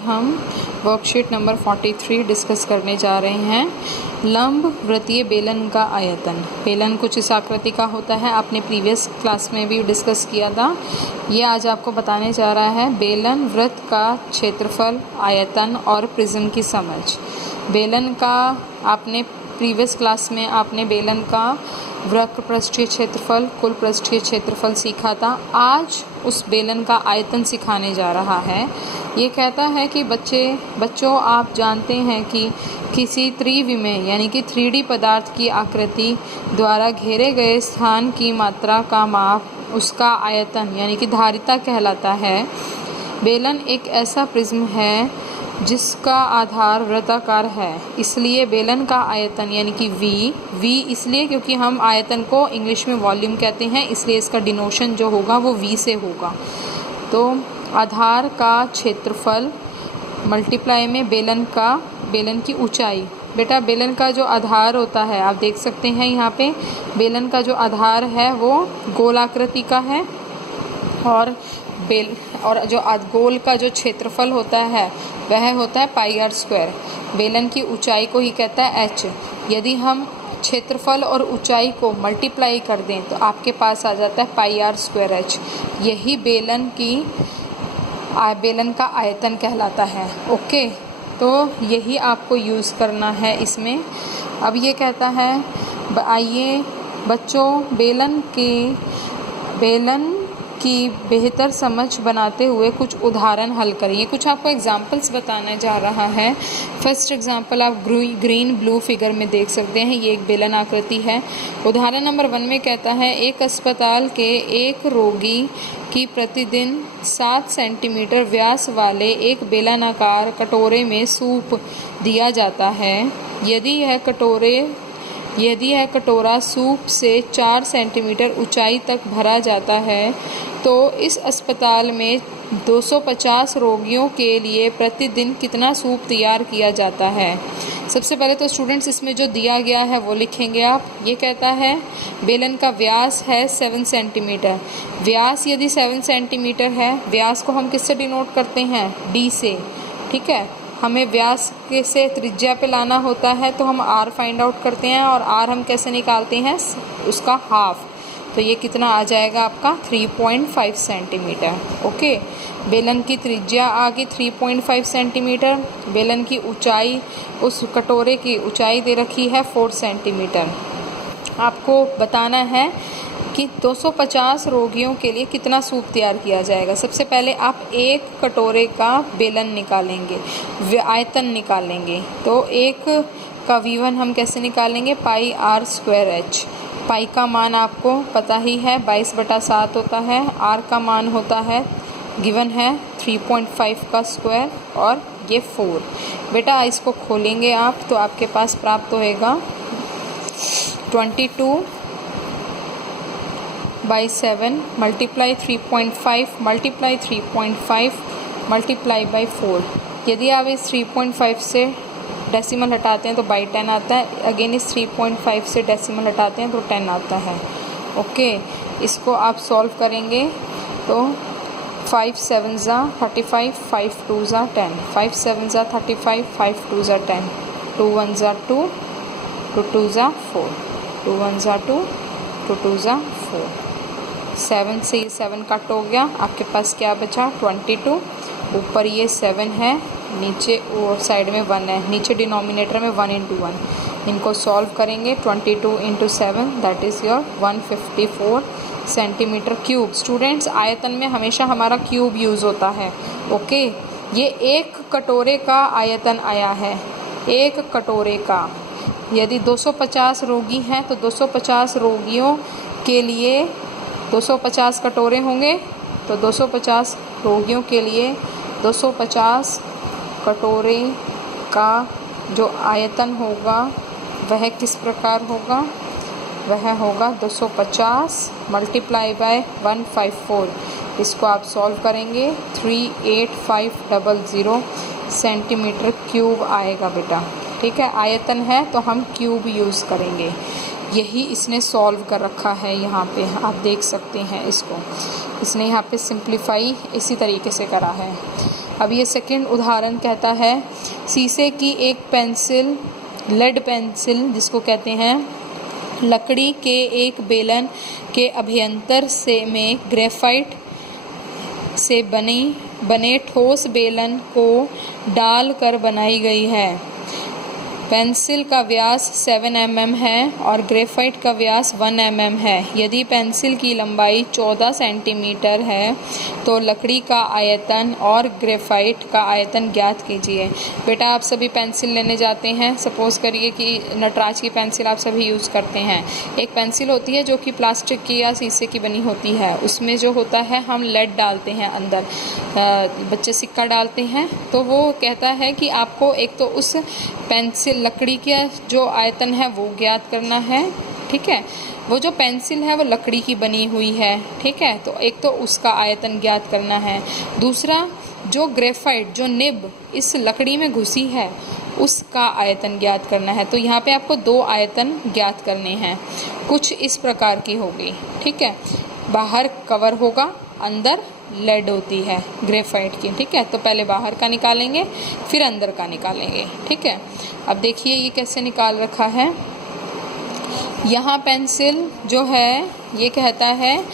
हम worksheet number 43 discuss करने जा रहे हैं। लंब वृत्तीय बेलन का आयतन। बेलन कुछ इस आकृति का होता है, आपने प्रीवियस क्लास में भी डिस्कस किया था। ये आज आपको बताने जा रहा है बेलन वृत्त का क्षेत्रफल, आयतन और प्रिज्म की समझ। बेलन का आपने प्रीवियस क्लास में आपने बेलन का वक्र पृष्ठीय क्षेत्रफल, कुल पृष्ठीय क्षेत्रफल सीखा था। आज उस बेलन का आयतन सिखाने जा रहा है। ये कहता है कि बच्चों आप जानते हैं कि किसी त्रिविमीय यानी कि 3D पदार्थ की आकृति द्वारा घेरे गए स्थान की मात्रा का माप उसका आयतन यानी कि धारिता कहलाता है। बेलन एक ऐसा प्रिज्म है जिसका आधार वृत्ताकार है, इसलिए बेलन का आयतन यानी कि V इसलिए क्योंकि हम आयतन को इंग्लिश में वॉल्यूम कहते हैं, इसलिए इसका डिनोशन जो होगा वो V से होगा। तो आधार का क्षेत्रफल मल्टीप्लाई में बेलन की ऊंचाई। बेटा बेलन का जो आधार होता है आप देख सकते हैं यहाँ पे बेलन का जो आधार है वो गोलाकृति का है और जो गोल का जो क्षेत्रफल होता है वह होता है πr²। बेलन की ऊंचाई को ही कहता है h। यदि हम क्षेत्रफल और ऊंचाई को मल्टीप्लाई कर दें तो आपके पास आ जाता है πr²h। यही बेलन का आयतन कहलाता है। ओके, तो यही आपको यूज़ करना है इसमें। अब ये कहता है आइए बच्चों बेलन की बेहतर समझ बनाते हुए कुछ उदाहरण हल करिए। कुछ आपको एग्जाम्पल्स बताने जा रहा है। फर्स्ट एग्जाम्पल आप ग्रीन ब्लू फिगर में देख सकते हैं, ये एक बेलन आकृति है। उदाहरण नंबर 1 में कहता है एक अस्पताल के एक रोगी की प्रतिदिन 7 सेंटीमीटर व्यास वाले एक बेलनाकार कटोरे में सूप दिया जाता है। यदि यह कटोरा सूप से 4 सेंटीमीटर ऊंचाई तक भरा जाता है तो इस अस्पताल में 250 रोगियों के लिए प्रतिदिन कितना सूप तैयार किया जाता है। सबसे पहले तो स्टूडेंट्स इसमें जो दिया गया है वो लिखेंगे आप। ये कहता है बेलन का व्यास है 7 सेंटीमीटर। व्यास यदि 7 सेंटीमीटर है, व्यास को हम किससे डिनोट करते हैं? D से। ठीक है, हमें व्यास से त्रिज्या पे लाना होता है तो हम R फाइंड आउट करते हैं और R हम कैसे निकालते हैं? उसका हाफ। तो ये कितना आ जाएगा आपका 3.5 सेंटीमीटर। ओके, बेलन की त्रिज्या आ गई 3.5 सेंटीमीटर। बेलन की ऊंचाई, उस कटोरे की ऊंचाई दे रखी है 4 सेंटीमीटर। आपको बताना है कि 250 रोगियों के लिए कितना सूप तैयार किया जाएगा। सबसे पहले आप एक कटोरे का बेलन निकालेंगे, आयतन निकालेंगे। तो एक का V1 हम कैसे निकालेंगे? πr²h। पाई का मान आपको पता ही है 22/7 होता है। R का मान होता है गिवन है 3.5 का स्क्वायर और ये 4। बेटा इसको खोलेंगे आप तो आपके पास प्राप्त होएगा 22/7 मल्टीप्लाई 3.5 मल्टीप्लाई 3.5 मल्टीप्लाई बाई 4। यदि आप इस 3.5 से डेसिमल हटाते हैं तो बाई 10 आता है। अगेन इस 3.5 से डेसिमल हटाते हैं तो 10 आता है। ओके, इसको आप सॉल्व करेंगे तो 5 7 35 5 2 10 5 7 35 5 2 10 2 1 2 2 2 4 2 1 2 2 2 4। 7 से ये 7 कट हो गया, आपके पास क्या बचा? 22। ऊपर ये 7 है, नीचे और साइड में 1 है, नीचे डिनोमिनेटर में 1 × 1। इनको सॉल्व करेंगे 22 × 7 that is your 154 centimetre cube. Students आयतन में हमेशा हमारा क्यूब यूज़ होता है। ओके, ये एक कटोरे का आयतन आया है, एक कटोरे का। यदि 250 रोगी हैं तो 250 रोगियों के लिए 250 कटोरे होंगे, तो 250 रोगियों के लिए 250 कटोरे का जो आयतन होगा वह किस प्रकार होगा? वह होगा 250 मल्टीप्लाई बाय 154। इसको आप सॉल्व करेंगे 38500 सेंटीमीटर क्यूब आएगा बेटा। ठीक है, आयतन है तो हम क्यूब यूज़ करेंगे। यही इसने सॉल्व कर रखा है, यहाँ पे आप देख सकते हैं इसको। इसने यहाँ पे सिंप्लीफाई इसी तरीके से करा है। अब ये सेकंड उदाहरण कहता है शीशे की एक पेंसिल, लेड पेंसिल जिसको कहते हैं, लकड़ी के एक बेलन के अभ्यंतर से में ग्रेफाइट से बने ठोस बेलन को डालकर बनाई गई है। पेंसिल का व्यास 7 mm है और ग्रेफाइट का व्यास 1 mm है। यदि पेंसिल की लंबाई 14 सेंटीमीटर है तो लकड़ी का आयतन और ग्रेफाइट का आयतन ज्ञात कीजिए। बेटा आप सभी पेंसिल लेने जाते हैं, सपोज़ करिए कि नटराज की पेंसिल आप सभी यूज़ करते हैं। एक पेंसिल होती है जो कि प्लास्टिक की या शीशे की बनी होती है, उसमें जो होता है हम लेड डालते हैं अंदर, बच्चे सिक्का डालते हैं। तो वो कहता है कि आपको एक तो उस पेंसिल लकड़ी का जो आयतन है वो ज्ञात करना है, ठीक है। वो जो पेंसिल है वो लकड़ी की बनी हुई है, ठीक है, तो एक तो उसका आयतन ज्ञात करना है। दूसरा जो ग्रेफाइट जो निब इस लकड़ी में घुसी है उसका आयतन ज्ञात करना है। तो यहाँ पे आपको 2 आयतन ज्ञात करने हैं। कुछ इस प्रकार की होगी, ठीक है। बाहर कवर होगा, अंदर लेड होती है ग्रेफाइट की, ठीक है। तो पहले बाहर का निकालेंगे फिर अंदर का निकालेंगे, ठीक है। अब देखिए ये कैसे निकाल रखा है। यहाँ पेंसिल जो है ये कहता है,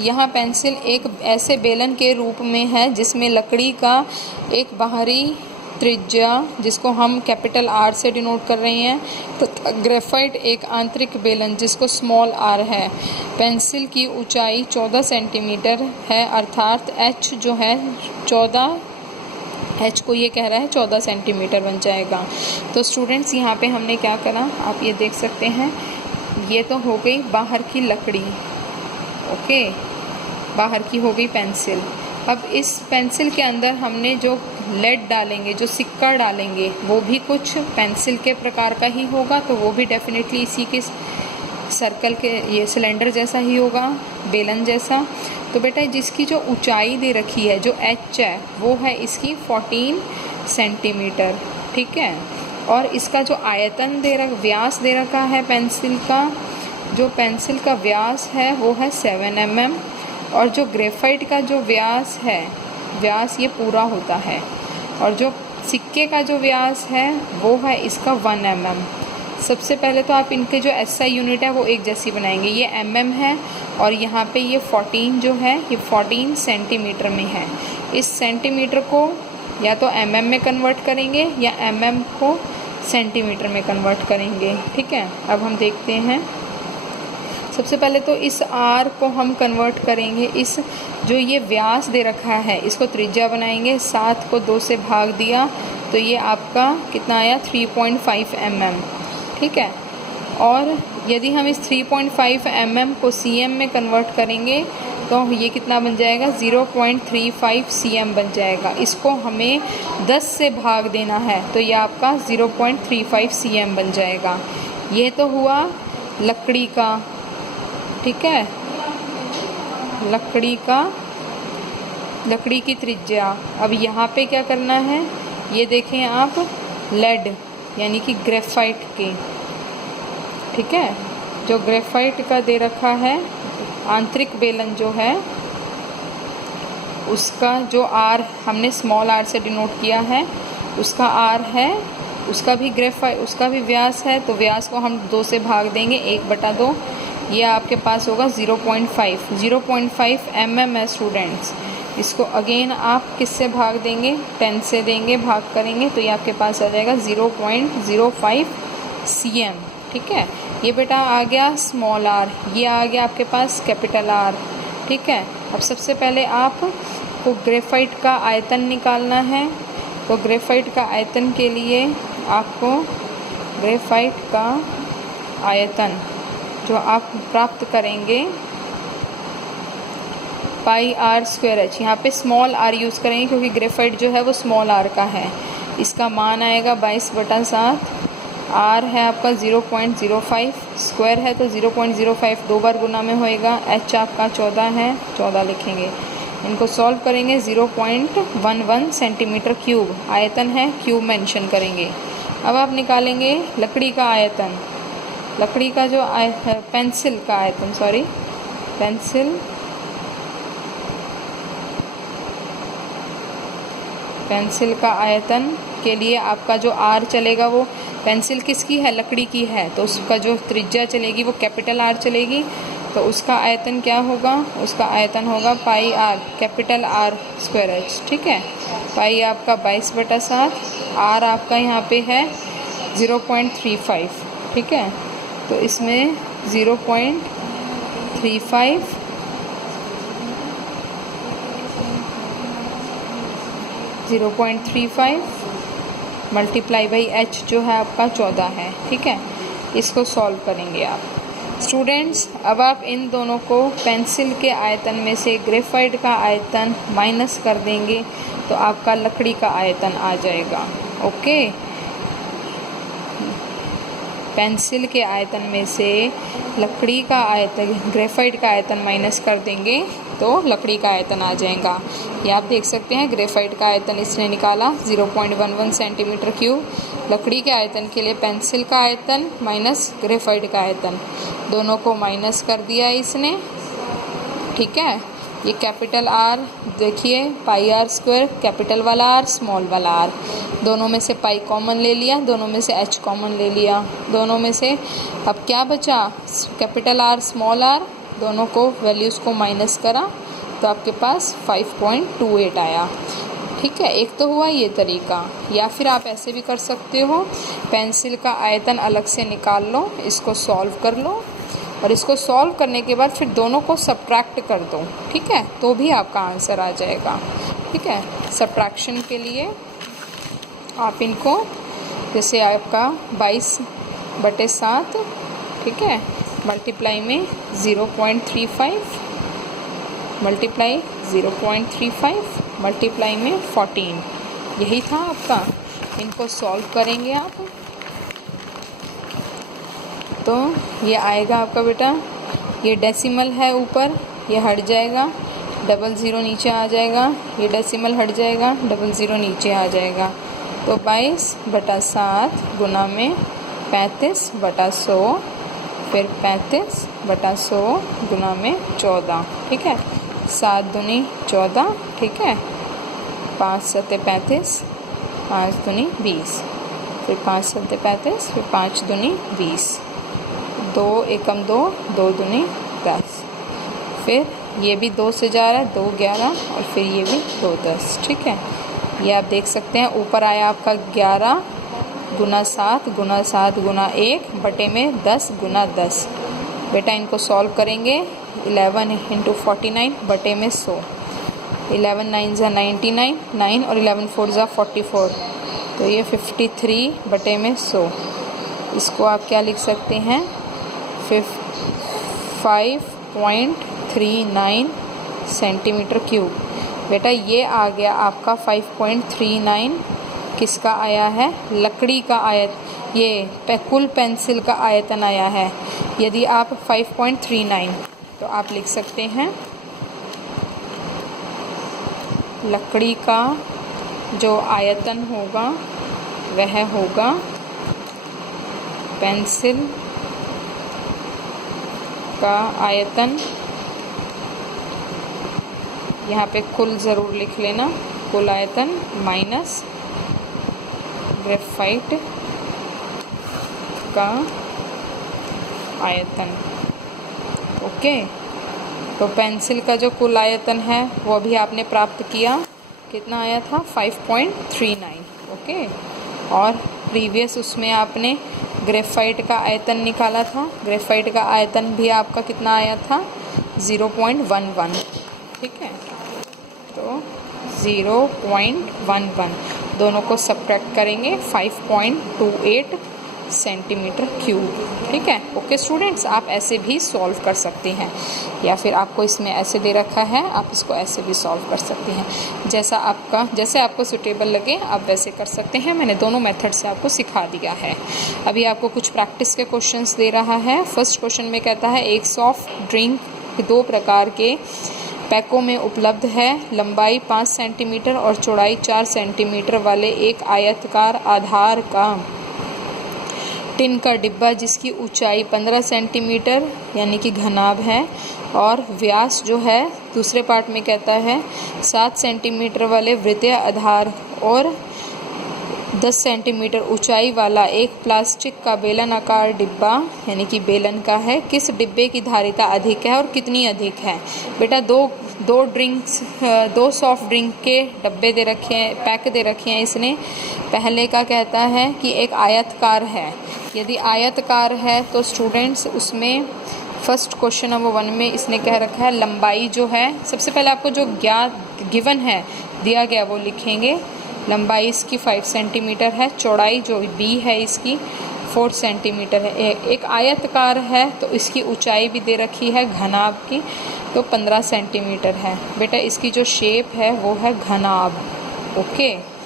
यहाँ पेंसिल एक ऐसे बेलन के रूप में है जिसमें लकड़ी का एक बाहरी त्रिज्या जिसको हम कैपिटल R से डिनोट कर रहे हैं, तो ग्रेफाइट एक आंतरिक बेलन जिसको स्मॉल r है। पेंसिल की ऊंचाई 14 सेंटीमीटर है, अर्थात h जो है 14, h को ये कह रहा है 14 सेंटीमीटर बन जाएगा। तो स्टूडेंट्स यहाँ पे हमने क्या करा, आप ये देख सकते हैं, ये तो हो गई बाहर की लकड़ी, ओके, बाहर की हो गई पेंसिल। अब इस पेंसिल के अंदर हमने जो लेड डालेंगे, जो सिक्का डालेंगे, वो भी कुछ पेंसिल के प्रकार का ही होगा, तो वो भी डेफिनेटली इसी के सर्कल के, ये सिलेंडर जैसा ही होगा, बेलन जैसा। तो बेटा जिसकी जो ऊंचाई दे रखी है, जो h है, वो है इसकी 14 सेंटीमीटर, ठीक है। और इसका जो आयतन व्यास दे रखा है पेंसिल का, जो पेंसिल का व्यास है वो है 7 mm, और जो ग्रेफाइट का जो व्यास है, व्यास ये पूरा होता है, और जो सिक्के का जो व्यास है वो है इसका 1 mm। सबसे पहले तो आप इनके जो SI यूनिट है वो एक जैसी बनाएंगे। ये mm है और यहाँ पे ये 14 जो है ये 14 सेंटीमीटर में है। इस सेंटीमीटर को या तो mm में कन्वर्ट करेंगे या mm को सेंटीमीटर में कन्वर्ट करेंगे, ठीक है। अब हम देखते हैं, सबसे पहले तो इस r को हम कन्वर्ट करेंगे, इस जो ये व्यास दे रखा है इसको त्रिज्या बनाएंगे। 7 को 2 से भाग दिया तो ये आपका कितना आया, 3.5 mm, ठीक है। और यदि हम इस 3.5 mm को cm में कन्वर्ट करेंगे तो ये कितना बन जाएगा, 0.35 cm बन जाएगा। इसको हमें 10 से भाग देना है तो ये आपका 0.35 cm बन जाएगा। ये तो हुआ लकड़ी का, ठीक है, लकड़ी की त्रिज्या। अब यहाँ पे क्या करना है, ये देखें आप, लेड यानी कि ग्रेफाइट की, ठीक है, जो ग्रेफाइट का दे रखा है आंतरिक बेलन जो है उसका जो R हमने स्मॉल r से डिनोट किया है, उसका R है, उसका भी ग्रेफाइट, उसका भी व्यास है, तो व्यास को हम 2 से भाग देंगे, 1/2, ये आपके पास होगा 0.5 mm है स्टूडेंट्स। इसको अगेन आप किससे भाग देंगे, 10 से देंगे, भाग करेंगे तो ये आपके पास आ जाएगा 0.05 cm, ठीक है। ये बेटा आ गया स्मॉल r, ये आ गया आपके पास कैपिटल R, ठीक है। अब सबसे पहले आपको ग्रेफाइट का आयतन निकालना है, तो ग्रेफाइट का आयतन के लिए आपको ग्रेफाइट का आयतन जो आप प्राप्त करेंगे πr²h, यहाँ पे स्मॉल r यूज़ करेंगे क्योंकि ग्रेफाइट जो है वो स्मॉल r का है। इसका मान आएगा 22/7, r है आपका 0.05, स्क्वायर है तो 0.05 2 बार गुना में होएगा, h आपका 14 है, 14 लिखेंगे। इनको सॉल्व करेंगे, 0.11 सेंटीमीटर क्यूब आयतन है, क्यूब मेंशन करेंगे। अब आप निकालेंगे लकड़ी का आयतन, लकड़ी का जो पेंसिल का आयतन, सॉरी पेंसिल का आयतन के लिए आपका जो आर चलेगा वो पेंसिल किसकी है, लकड़ी की है, तो उसका जो त्रिज्या चलेगी वो कैपिटल आर चलेगी। तो उसका आयतन क्या होगा, उसका आयतन होगा pi R, capital R square H. ठीक है, पाई आपका 22/7, आर आपका यहाँ पे है 0.35। ठीक है, तो इसमें 0.35 मल्टीप्लाई बाई एच जो है आपका 14 है। ठीक है, इसको सॉल्व करेंगे आप स्टूडेंट्स। अब आप इन दोनों को पेंसिल के आयतन में से ग्रेफाइट का आयतन माइनस कर देंगे तो आपका लकड़ी का आयतन आ जाएगा। ओके, पेंसिल के आयतन में से लकड़ी का आयतन, ग्रेफाइट का आयतन माइनस कर देंगे तो लकड़ी का आयतन आ जाएगा। ये आप देख सकते हैं, ग्रेफाइट का आयतन इसने निकाला 0.11 सेंटीमीटर क्यूब। लकड़ी के आयतन के लिए पेंसिल का आयतन माइनस ग्रेफाइट का आयतन, दोनों को माइनस कर दिया इसने। ठीक है, ये कैपिटल आर देखिए, पाई आर स्क्वायर, कैपिटल वाला आर, स्मॉल वाला आर, दोनों में से पाई कॉमन ले लिया, दोनों में से एच कॉमन ले लिया, दोनों में से अब क्या बचा, कैपिटल आर स्मॉल आर, दोनों को वैल्यूज़ को माइनस करा तो आपके पास 5.28 आया। ठीक है, एक तो हुआ ये तरीका, या फिर आप ऐसे भी कर सकते हो, पेंसिल का आयतन अलग से निकाल लो, इसको सॉल्व कर लो और इसको सॉल्व करने के बाद फिर दोनों को सब्ट्रैक्ट कर दो। ठीक है, तो भी आपका आंसर आ जाएगा। ठीक है, सब्ट्रैक्शन के लिए आप इनको, जैसे आपका 22/7, ठीक है, मल्टीप्लाई में 0.35 मल्टीप्लाई 0.35 मल्टीप्लाई में 14, यही था आपका। इनको सॉल्व करेंगे आप तो ये आएगा आपका बेटा, ये डेसिमल है ऊपर, ये हट जाएगा, 00 नीचे आ जाएगा, ये डेसिमल हट जाएगा, 00 नीचे आ जाएगा। तो 22/7 गुना में 35/100, फिर 35/100 गुना में 14। ठीक है, 7 दूनी 14। ठीक है, 5 सत्ते 35, 5 दूनी 20, फिर 5 सत्ते 35, फिर 5 दूनी 20, 2 एकम 2, 2 दूनी 10, फिर ये भी 2 से जा रहा है, 2 11, और फिर ये भी 2 10। ठीक है, ये आप देख सकते हैं, ऊपर आया आपका 11 गुना 7 गुना 7 गुना 1 बटे में 10 गुना 10। बेटा इनको सॉल्व करेंगे, 11 × 49 बटे में 100, 11 9 × 99, 9 और 11 4 × 44, तो ये 53 बटे में 100। इसको आप क्या लिख सकते हैं, 5.39 सेंटीमीटर क्यूब। बेटा ये आ गया आपका 5.39, किसका आया है, लकड़ी का आयत, ये कुल पेंसिल का आयतन आया है। यदि आप 5.39 तो आप लिख सकते हैं लकड़ी का जो आयतन होगा वह होगा पेंसिल का आयतन, यहाँ पे कुल ज़रूर लिख लेना, कुल आयतन माइनस ग्रेफाइट का आयतन। ओके, तो पेंसिल का जो कुल आयतन है वो भी आपने प्राप्त किया, कितना आया था, 5.39। ओके, और प्रीवियस उसमें आपने ग्रेफाइट का आयतन निकाला था, ग्रेफाइट का आयतन भी आपका कितना आया था, 0.11। ठीक है, तो 0.11 दोनों को सब्ट्रैक्ट करेंगे, 5.28 सेंटीमीटर क्यूब। ठीक है, ओके स्टूडेंट्स, आप ऐसे भी सॉल्व कर सकते हैं, या फिर आपको इसमें ऐसे दे रखा है, आप इसको ऐसे भी सॉल्व कर सकते हैं, जैसे आपको सूटेबल लगे आप वैसे कर सकते हैं। मैंने दोनों मेथड से आपको सिखा दिया है। अभी आपको कुछ प्रैक्टिस के क्वेश्चंस दे रहा है। फर्स्ट क्वेश्चन में कहता है, एक सॉफ्ट ड्रिंक 2 प्रकार के पैकों में उपलब्ध है। लंबाई 5 सेंटीमीटर और चौड़ाई 4 सेंटीमीटर वाले एक आयताकार आधार का टिन का डिब्बा, जिसकी ऊंचाई 15 सेंटीमीटर यानी कि घनाभ है और व्यास जो है दूसरे पार्ट में कहता है 7 सेंटीमीटर वाले वृत्तीय और 10 सेंटीमीटर ऊंचाई वाला एक प्लास्टिक का बेलन आकार डिब्बा यानी कि बेलन का है, किस डिब्बे की धारिता अधिक है और कितनी अधिक है? बेटा दो सॉफ्ट ड्रिंक के डब्बे दे रखे हैं, पैक दे रखे हैं इसने। पहले का कहता है कि एक आयतकार है। यदि आयतकार है तो स्टूडेंट्स उसमें फर्स्ट क्वेश्चन नंबर 1 में इसने कह रखा है लंबाई जो है, सबसे पहले आपको जो गिवन है दिया गया वो लिखेंगे। लंबाई इसकी 5 सेंटीमीटर है, चौड़ाई जो b है इसकी 4 सेंटीमीटर है। एक आयतकार है तो इसकी ऊंचाई भी दे रखी है घनाभ की, तो 15 सेंटीमीटर है। बेटा इसकी जो शेप है वो है घनाभ। ओके,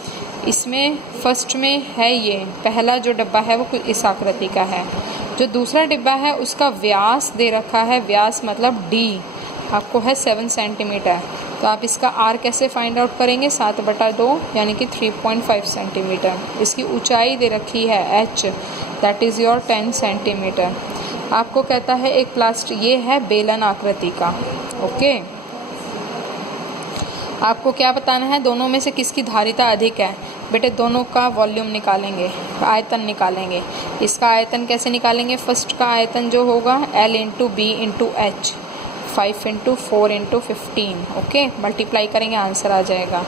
इसमें फर्स्ट में है ये पहला जो डब्बा है वो कुछ इस आकृति का है। जो दूसरा डिब्बा है उसका व्यास दे रखा है, व्यास मतलब d आपको है 7 सेंटीमीटर। तो आप इसका r कैसे फाइंड आउट करेंगे? 7/2 यानी कि 3.5 सेंटीमीटर। इसकी ऊंचाई दे रखी है h, that is your 10 centimetre. आपको कहता है एक प्लास्टिक, ये है बेलन आकृति का। ओके, आपको क्या बताना है? दोनों में से किसकी धारिता अधिक है? बेटे दोनों का वॉल्यूम निकालेंगे, आयतन निकालेंगे। इसका आयतन कैसे निकालेंगे? फर्स्ट का आयतन जो होगा L into B into H, 5 into 4 into 15। Okay, multiply करेंगे आंसर आ जाएगा।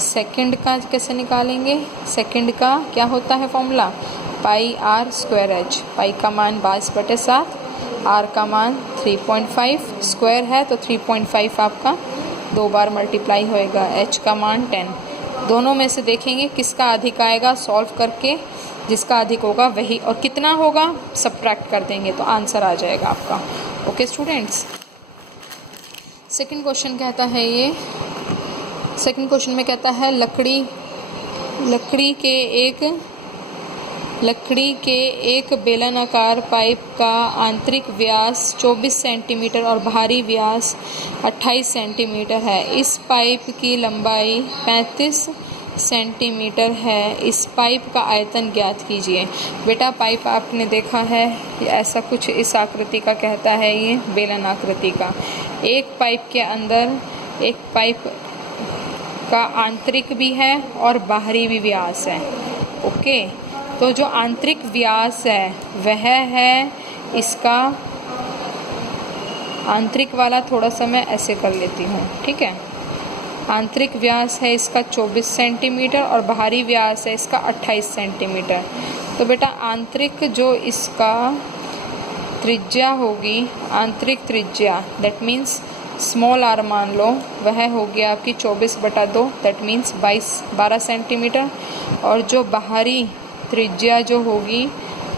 सेकंड का कैसे निकालेंगे? सेकंड का क्या होता है formula? Pi R square H. Pi का मान 22/7, आर का मान 3.5, स्क्वायर है तो 3.5 आपका 2 बार मल्टीप्लाई होएगा, एच का मान 10। दोनों में से देखेंगे किसका अधिक आएगा, सॉल्व करके जिसका अधिक होगा वही, और कितना होगा सबट्रैक्ट कर देंगे तो आंसर आ जाएगा आपका। ओके स्टूडेंट्स, सेकंड क्वेश्चन कहता है ये, सेकंड क्वेश्चन में कहता है लकड़ी के एक बेलनाकार पाइप का आंतरिक व्यास 24 सेंटीमीटर और बाहरी व्यास 28 सेंटीमीटर है। इस पाइप की लंबाई 35 सेंटीमीटर है। इस पाइप का आयतन ज्ञात कीजिए। बेटा पाइप आपने देखा है, ऐसा कुछ इस आकृति का कहता है, ये बेलन आकृति का। एक पाइप के अंदर एक पाइप का आंतरिक भी है और बाहरी भी व्यास है। ओके, तो जो आंतरिक व्यास है वह है इसका, आंतरिक वाला थोड़ा सा मैं ऐसे कर लेती हूँ, ठीक है। आंतरिक व्यास है इसका 24 सेंटीमीटर और बाहरी व्यास है इसका 28 सेंटीमीटर। तो बेटा आंतरिक जो इसका त्रिज्या होगी, आंतरिक त्रिज्या दैट मीन्स स्मॉल आर मान लो, वह होगी आपकी 24/2 दैट मीन्स 12 सेंटीमीटर। और जो बाहरी त्रिज्या जो होगी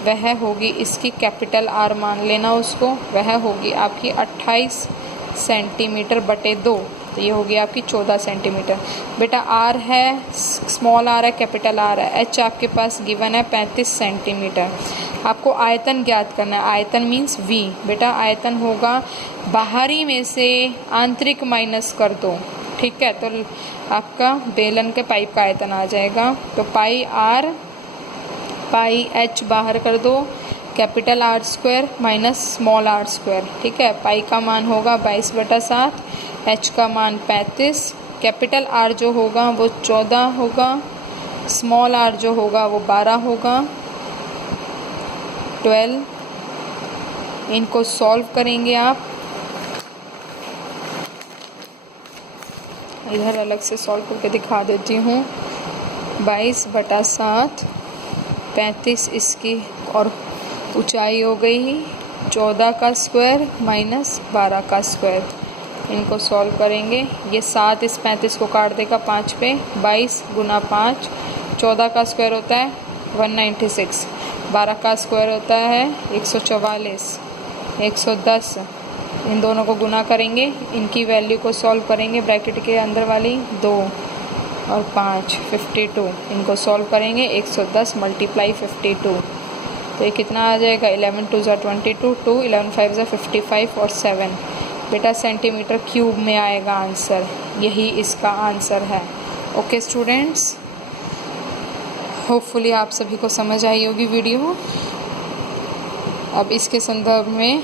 वह होगी इसकी कैपिटल आर मान लेना उसको, वह होगी आपकी 28 सेंटीमीटर/2, तो ये होगी आपकी 14 सेंटीमीटर। बेटा आर है, स्मॉल आर है, कैपिटल आर है, एच आपके पास गिवन है 35 सेंटीमीटर। आपको आयतन ज्ञात करना है, आयतन मीन्स वी। बेटा आयतन होगा बाहरी में से आंतरिक माइनस कर दो, ठीक है, तो आपका बेलन के पाइप का आयतन आ जाएगा। तो पाई एच बाहर कर दो, capital R square minus small r square, ठीक है। पाई का मान होगा 22/7, एच का मान 35, कैपिटल आर जो होगा वो 14 होगा, स्मॉल आर जो होगा वो 12 होगा, 12। इनको सॉल्व करेंगे आप, इधर अलग से सॉल्व करके दिखा देती हूँ। 22/7, 35 इसकी और ऊंचाई हो गई 14 का स्क्वायर माइनस 12 का स्क्वायर। इनको सॉल्व करेंगे, ये 7 इस 35 को काट देगा 5 पे, 22 गुना 5, 14 का स्क्वायर होता है 196, 12 का स्क्वायर होता है 144, 110। इन दोनों को गुना करेंगे, इनकी वैल्यू को सॉल्व करेंगे, ब्रैकेट के अंदर वाली 2 और 5 52। इनको सॉल्व करेंगे, 110 मल्टीप्लाई 52, तो ये कितना आ जाएगा 11 2 ज़ा 22, 2 11 5 ज़ा 55 और 7 बेटा सेंटीमीटर क्यूब में आएगा आंसर। यही इसका आंसर है। ओके स्टूडेंट्स, होपफुली आप सभी को समझ आई होगी वीडियो। अब इसके संदर्भ में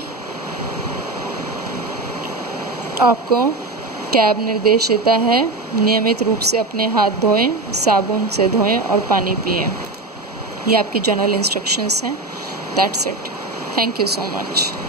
आपको कैब निर्देश देता है नियमित रूप से अपने हाथ धोएं, साबुन से धोएं और पानी पिएं। ये आपकी जनरल इंस्ट्रक्शंस हैं। That's it. Thank you so much.